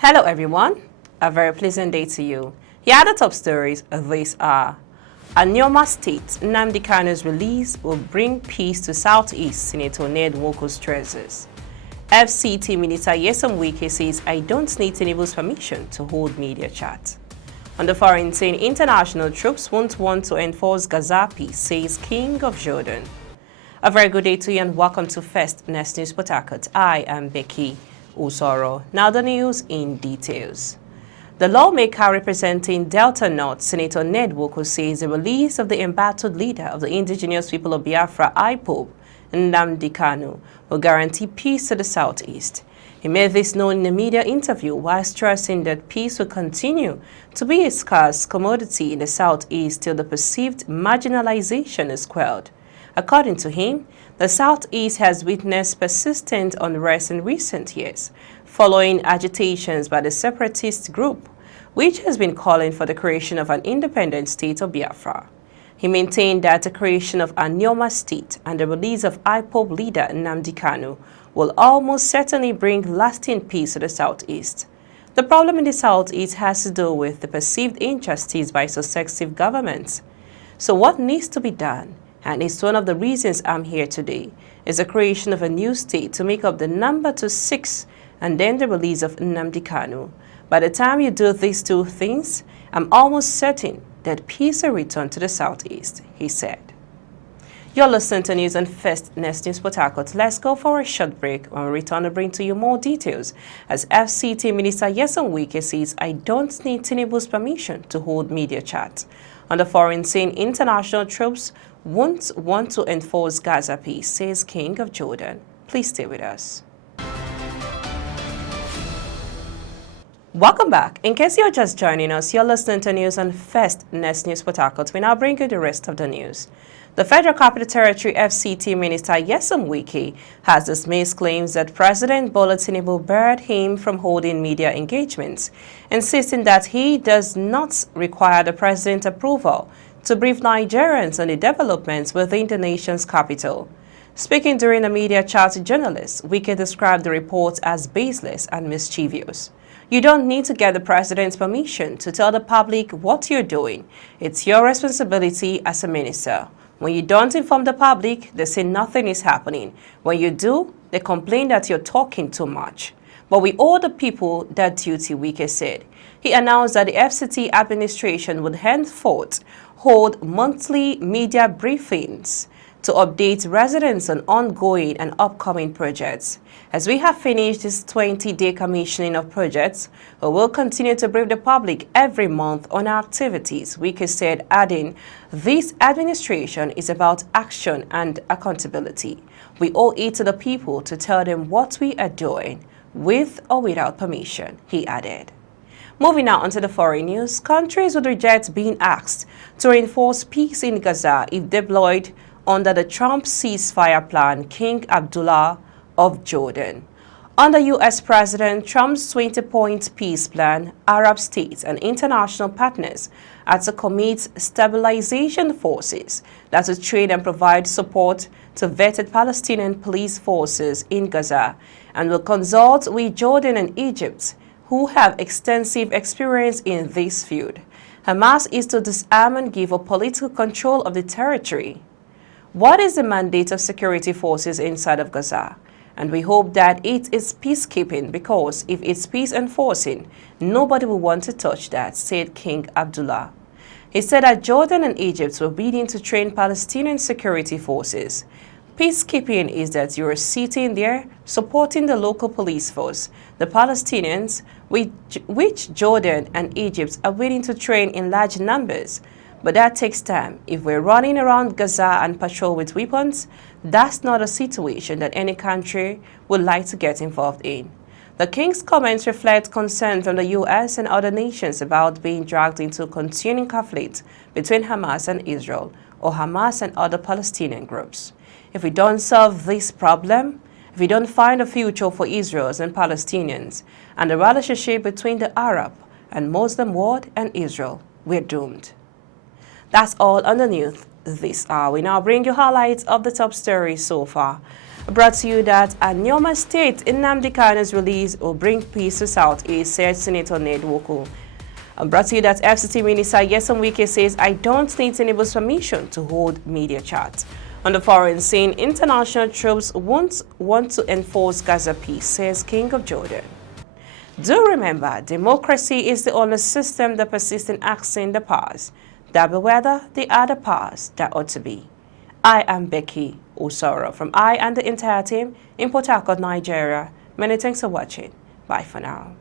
Hello everyone, a very pleasant day to you. Here are the top stories this hour. Anyoma State, Nnamdi Kanu's release will bring peace to Southeast, Senator Nwoko stresses. FCT Minister Nyesom Wike says, I don't need Tinubu's permission to hold media chat. On the foreign scene, international troops won't want to enforce Gaza peace, says King of Jordan. A very good day to you and welcome to First News Port Harcourt. I am Becky Usoro. Now the news in details. The lawmaker representing Delta North, Senator Nwoko, says the release of the embattled leader of the indigenous people of Biafra, IPOB, Nnamdi Kanu, will guarantee peace to the southeast. He made this known in a media interview while stressing that peace will continue to be a scarce commodity in the southeast till the perceived marginalization is quelled. According to him, the southeast has witnessed persistent unrest in recent years, following agitations by the separatist group, which has been calling for the creation of an independent state of Biafra. He maintained that the creation of Anyoma State and the release of IPOB leader Nnamdi Kanu will almost certainly bring lasting peace to the southeast. The problem in the southeast has to do with the perceived injustice by successive governments. So what needs to be done, and it's one of the reasons I'm here today, is the creation of a new state to make up the number to 6 and then the release of Nnamdi Kanu. By the time you do these two things, I'm almost certain that peace will return to the southeast, he said. You're listening to news on First News Port Harcourt. Let's go for a short break. When we return to bring to you more details, as FCT Minister Nyesom Wike says, I don't need Tinubu's permission to hold media chat. On the foreign scene, international troops won't want to enforce Gaza peace, says King of Jordan. Please stay with us. Welcome back. In case you're just joining us, you're listening to news on First News Port Harcourt. We now bring you the rest of the news. The Federal Capital Territory FCT Minister Nyesom Wike has dismissed claims that President Bola Tinubu barred him from holding media engagements, insisting that he does not require the president's approval to brief Nigerians on the developments within the nation's capital. Speaking during a media chat to journalists, Wike described the report as baseless and mischievous. You don't need to get the president's permission to tell the public what you're doing. It's your responsibility as a minister. When you don't inform the public, they say nothing is happening. When you do, they complain that you're talking too much. But we owe the people that duty, Wike said. He announced that the FCT administration would henceforth hold monthly media briefings to update residents on ongoing and upcoming projects. As we have finished this 20-day commissioning of projects, we will continue to brief the public every month on our activities, Wike said, adding, this administration is about action and accountability. We owe it to the people to tell them what we are doing, with or without permission, he added. Moving now onto the foreign news, countries would reject being asked to reinforce peace in Gaza if deployed under the Trump ceasefire plan, King Abdullah of Jordan. Under U.S. President Trump's 20-point peace plan, Arab states and international partners are to commit stabilization forces that will train and provide support to vetted Palestinian police forces in Gaza and will consult with Jordan and Egypt, who have extensive experience in this field. Hamas is to disarm and give up political control of the territory. What is the mandate of security forces inside of Gaza? And we hope that it is peacekeeping, because if it's peace enforcing, nobody will want to touch that, said King Abdullah. He said that Jordan and Egypt were bidding to train Palestinian security forces. Peacekeeping is that you are sitting there supporting the local police force, the Palestinians, which Jordan and Egypt are willing to train in large numbers. But that takes time. If we're running around Gaza and patrol with weapons, that's not a situation that any country would like to get involved in. The King's comments reflect concern from the U.S. and other nations about being dragged into continuing conflict between Hamas and Israel, or Hamas and other Palestinian groups. If we don't solve this problem, if we don't find a future for Israelis and Palestinians, and the relationship between the Arab and Muslim world and Israel, we're doomed. That's all on the news this hour. We now bring you highlights of the top stories so far. Brought to you that Anyoma State in Nnamdi Kanu's release will bring peace to Southeast, said Senator Nwoko. Brought to you that FCT Minister Nyesom Wike says, I don't need Tinubu's permission to hold media chat. On the foreign scene, international troops won't want to enforce Gaza peace, says King of Jordan. Do remember, democracy is the only system that persists in acting the past. That be whether they are the past that ought to be. I am Becky Osoro from I and the entire team in Port Harcourt, Nigeria. Many thanks for watching. Bye for now.